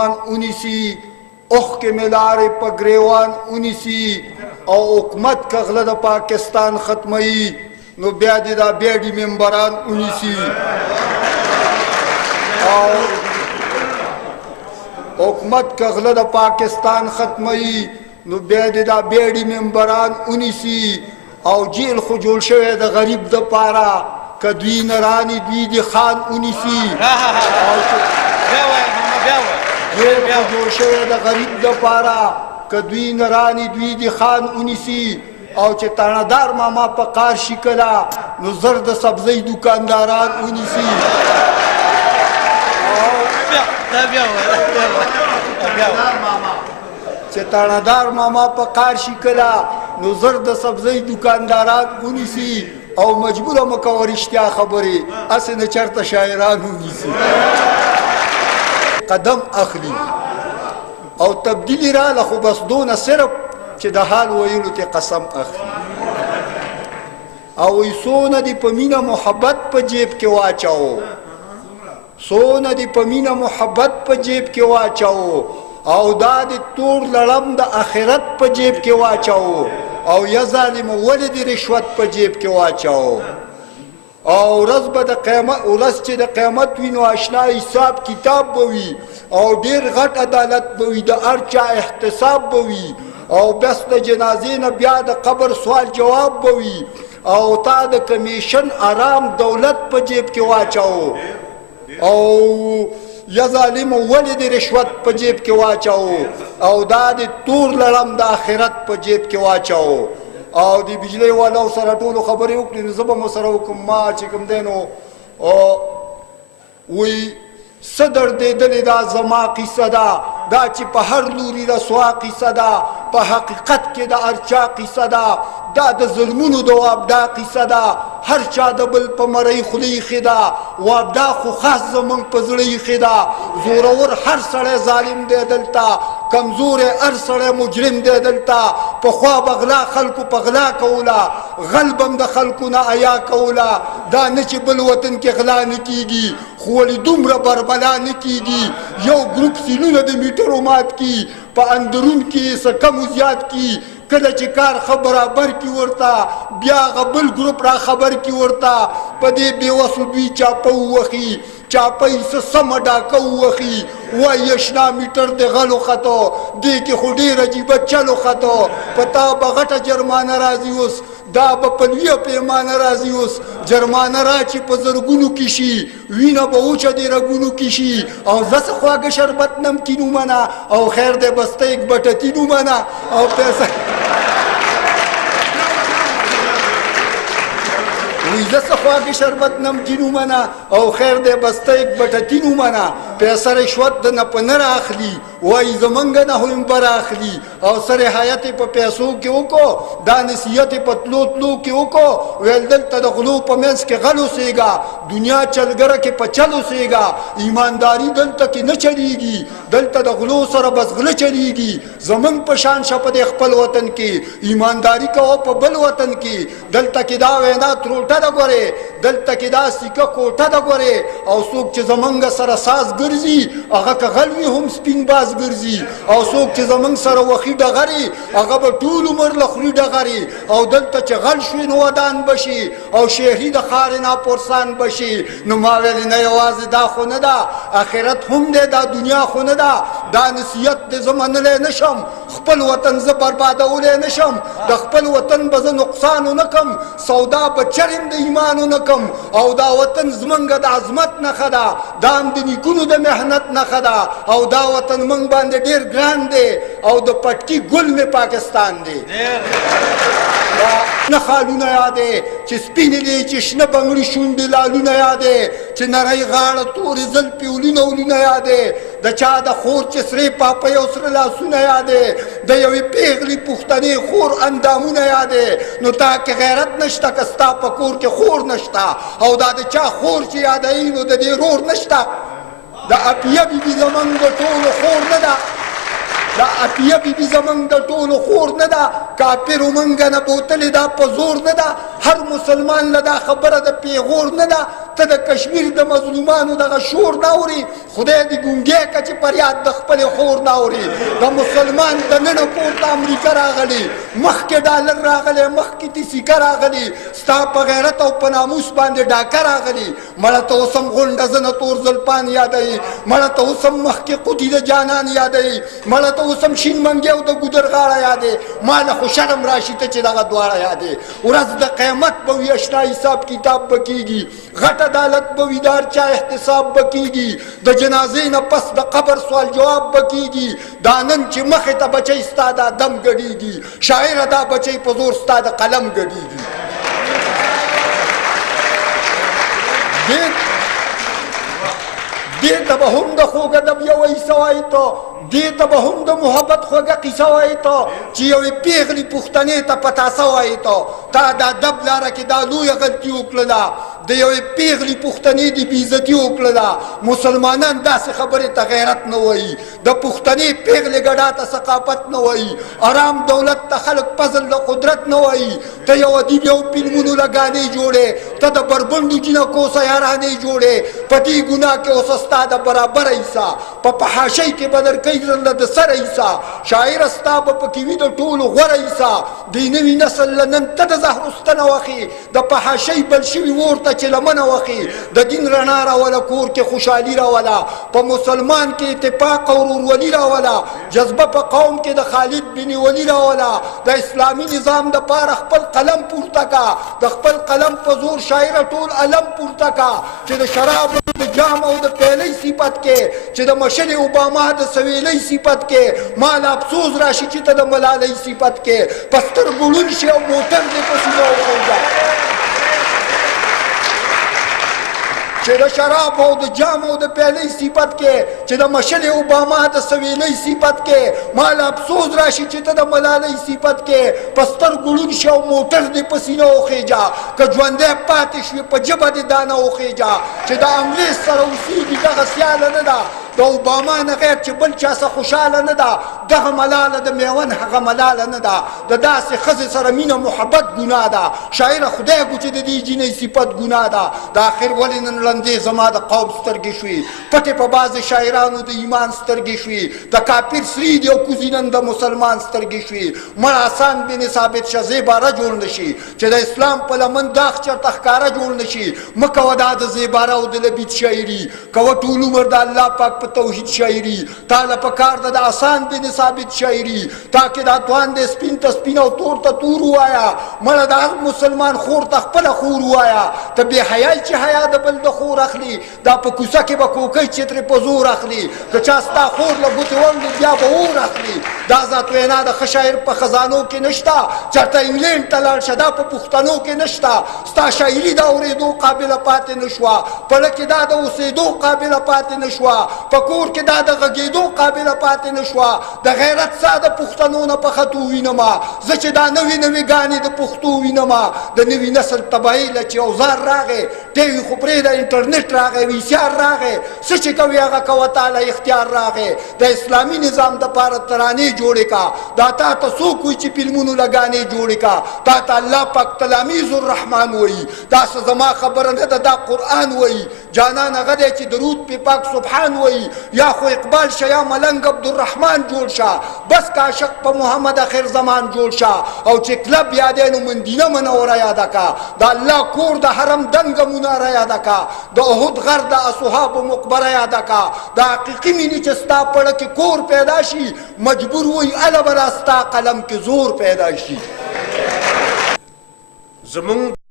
اونیسی اوخ کے ملار پا گریوان اونیسی او حکومت کا غلط پاکستان ختمی نو بیادی دا بیڈی ممبران اونیسی او حکومت کا غلط پاکستان ختمی نو بیادی دا بیڈی ممبران اونیسی او جیل خو جوړ شوی د غریب د پارا کدوی نرانی دوی دی خان اونیسی جیل خو جوړ شوی د غریب د پارا کدوی نرانی دوی دی خان اونیسی او چې تاندار ماما په قار شکلا نو زرد سبزی دکانداران اونیسی چې تاندار ماما په قار شکلا نو زرد سبزی دکانداران اونیسی او مجبور مکو رشتیا خبری اسی نه چرته شاعران اونیسی قدم اخلی او تبدیلی را لخو بس دون صرف چې د حال ویلو ته قسم اخلی او سونه دی په مینا محبت په جیب کې واچاو سونه دی په مینا محبت په جیب کې واچاو او دا دی تور لړم د آخرت په جیب کې واچاو او یا ظالم ولدی رشوت په جیب کې واچاو او ورځ به د قیامت ورځ چې د قیامت وي نو اشنا حساب کتاب به وي او ډېر غټ عدالت به وي د هر چا احتساب به وي او بس د جنازې نه بیا د قبر سوال جواب به وي او تا د کمیشن آرام دولت په جیب کې واچاو او یا ظالم ولې د رشوت په جیب کې واچاو او دا د تور لړم د آخرت په جیب کې واچاو او د بجلی والاو سره ټولو خبرې وکړي نو زه به مو سره وکړم ما چې کوم دی نو وی څه دردېدلې دا زما قیصه ده دا چې په هر لوري رسوا قیصه ده په حقیقت کې د هر چا قیصه ده دا د ظلمونو د وابدا قیصه ده هر چا د بل په مرۍ خوله ایښې ده وابدا خو خاص زموږ په زړه ایښې ده زورور هر سړی ظالم دی دلته کمزور هر سړی مجرم دی دلته پخوا به غلا خلکو په غلا کوله غل به هم د خلکو نه حیا کوله دا نه چې بل وطن کې غلا نه کیږي خو ولې دومره بربلا نه کیږي یو ګروپ سیلونه د میټرو مات کی په اندرون کې څه کم و زیات کی کله چې کار برابر کی ورته بیا هغه بل ګروپ را خبر کی ورته په دې بېوسو دوی چاپه ووخي چاپه یې څه سمه ډاکه ووخي وایي اشنا میټر د غلو خطو دې کې خو ډېر عجیبه چلو خطو په تا به غټه جرمانه راځي اوس دا به په لویه پیمانه راځي اوس جرمانه را چې په زرګونو کې شي وینه به وچه د رګونو کې شي او زه څه خواږه شربت نمکین ومنه او خیر دی بسته یک بټتین ومنه او پیسه زه څه خواږه شربت نمکین ومنه او خیر دی بسته یک بټتین ومنه پیسه رشوت د نه په نه راخلي وایي زمونږ نه هم براخلي او څه رعایت یې په پیسو کې وکړو دا نصیحت یې په تلو تلو کې وکړو ویل دلته د غلو په منځ کې غل اوسېږه دنیا چلګره کې په چل اوسېږه ایمانداري دلته کې نه چلیږي دلته د غلو سره بس غله چلیږي زمونږ په شان شه په دې خپل وطن کې ایمانداري کوه په بل وطن کې دلته کې دا وینا تروټه ده ګورې دلته کې دا سیکه کوټه ده ګورې او څوک چې زمونږ سره ساز ګرځي هغه که غل وي هم سپین باز ګرځي او څوک چې زمونږ سره وخي ډغري هغه به ټول عمر له خولي ډغري او دلته چې غل شوي نو ودان بشي او شهري د ښارې ناپرسان بشي نو ما ویلې نه یوازې دا خو نه ده آخرت هم دی دا دنیا خو نه ده دا نصیحت دې زه منلی نه شم خپل وطن زه بربادولی نه شم د خپل وطن به زه نقصان ونه کم سودا به چرم د ایمان ونه کم او دا وطن زمونږ د عظمت نښه ده دا هم د نیکونو د محنت نښه ده او دا وطن موږ باندې ډېر ګران دی او د پټکي ګل مې پاکستان دی نه خالونه یادې چې سپینې دی چې شنه بنګړي شونډې لالونه یادې چې نری غاړه تورې زلفې ولونه ولونه یادې د چا د خور چې سرې پاپۍ او سره لاسونه یادې د یوې پېغلې پښتنې خور اندامونه یادې نو تا کې غیرت نشته که ستا په کور کې خور نشته او دا د چا خور چې یادوي نو د دې رور نشته د اپیه بیبي زمونږ د ټولو خور نه ده دا اپیه بیبي زمونږ د ټولو خور نه ده کافرو موږ نه بوتلې دا په زور نه ده هر مسلمان له دا خبره د پیغور نه ده ته د کشمیر د مظلومانو دغه شور نه اوري خدای دې ګونګی که چې فریاد د خپلې خور نه اوري د مسلمان د ننه کور ته امریکا راغلي مخکې ډالر راغلی مخکې تی سیکه راغلي ستا په غیرت او په ناموس باندې ډاکه راغلي مړه ته اوس هم غونډه زنه تور زلپان یادوي مړه ته اوس هم مخکې قوطي د جانان یادوي مړه ته اوس هم شین منګی او د ګودر غاړه یادې ما له خو شرم راشي ته چې دغه دواړه یادې ورځ د قیامت به وي اشنا حساب کتاب به کېږي غټ عدالت به وي د هر چا احتساب به کېږي د جنازې نه پس د قبر سوال جواب به کېږي دا نن چې مخې ته بچی ستا دا دم ګډېږي شاعره دا بچی په زور ستا د قلم ګډېږي دې ته به هم د خوږ ادب یوه حصه وایي ته دې ته به هم د محبت خوږه قصه وایي ته چې یوې پېغلې پښتنې ته پتاسه وایي ته تا د ادب لاره کې دا لویه غلطي وکړله د یوې پېغلې پښتنې د بېعزتي وکړله مسلمانان داسې خبرې ته غیرت نه وایي د پښتنې پېغلې ګډا ته ثقافت نه وایي آرام دولت ته خلک فضل د قدرت نه وایي ته یو ادیب یو فلمونو لګانې جوړې ته د بربنډو جینکو سیارانې جوړې په دې ګناه کې اوس ستا د برابر حصه په فحاشۍ کې به درکوي درله د سره حصه شاعره ستا به پکې وي د ټولو غوره حصه د نوي نسل له نن ته د زهرستنه وخې د فحاشۍ بل شوي اور ته چې لمنه وخې د دین رڼا راوله کور کې خوشحالي راوله په مسلمان کې اتفاق او ورورولي راوله جذبه په قوم کې د خالد بن ولي راوله د اسلامي نظام دپاره خپل قلم پورته کا د خپل قلم په زور شاعره ټول علم پورته کا چې د شراب د جام او د پیلۍ صفت کې چې د مشل اوباما د سویلۍ صفت کې مال افسوس راشي چې ته د ملالۍ صفت کې په سترګو ړوند شي او موټر دې په سینه وخوځه چې د شراب او د جام او د پیلۍ صفت کې چې د مشل اوباما د سویلۍ صفت کې مال افسوس راشي چې ته د ملالۍ صفت کې په سترګو ړوند شي او موټر دې په سینه وخیږه که ژوندی پاتې شوې په ژبه دې دانه وخیږه چې د انګریز سره اوسېږي دغه سیاله نه ده د اوباما نه غیر چې بل چا څه خوشحاله نه ده دغه ملاله د میون هغه ملاله نه ده د داسې ښځې سره مینه محبت ګناه ده شاعره خدای ګو چې د دې جینۍ صفت ګناه ده د آخر ولې نن ړندې زما د قوم سترګې شوې پټې په بعضې شاعرانو د ایمان سترګې شوې د کافر سري دي او کوزي نن د مسلمان سترګې شوې مړه حسن بن ثابت شه زیباره جوړ نه شي چې د اسلام په لمن داغ چېرته ښکاره جوړ نه شي مه کوه دا د زیباره او د لبید شاعري کوه ټول عمر د الله پاک توحید شاعری تا له پکار ده د حسن بن ثابت شاعری تا کې دا توان د سپین ته سپین او تور ته تور ووایا مړه د هر مسلمان خور ته خپله خور ووایا ته بې حیای چې حیا د بل د خور اخلي دا په کوڅه کې به کوکۍ چې ترې په زور اخلي که چا ستا خور له ګوتې وړلي بیا به اور اخلي دا ذات وینا د ښه شاعر په خزانو کې نشته چېرته انګلینډ ته لاړ شه دا په پښتنو کې نشته ستا شاعري د اورېدو قابله پاتې نه شوه پړه کې دا د اوسېدو قابله پاتې نه شوه په کور کې دا د غږېدو قابله پاتې نه شوه د غیرت سا د پښتنو نه په خطو وینمه زه چې دا نوې نوې ګانې د پښتو وینمه د نوي نسل تباهۍ له چې اوزار راغی ټیوي خو پرېږده انټرنېټ راغی ویسیار راغی څه چې کوي هغه کوه تاله اختیار راغی د اسلامي نظام دپاره ترانې جوړې کا دا تا ته څوک وایي چې فلمونو لګانې جوړې کا تا ته الله پاک تلامیز الرحمن وایي دا څه زما خبره نه ده دا قرآن وایي جانان هغه دی چې درود پې پاک سبحان وایي یا خو اقبال شه یا ملنګ عبدالرحمن جوړ شه بس که عاشق په محمد اخر زمان جوړ شه او چې کلب یادی نو مدینه منوره یاده کا د الله کور د حرم دنګه مناره یاده کا د احد غر د اصحابو مقبره یاده کا د حقیقي مینې چې ستا پړه کې کور پیدا شي مجبور وایي اله به ستا قلم کې زور پیدا شي. زمونږ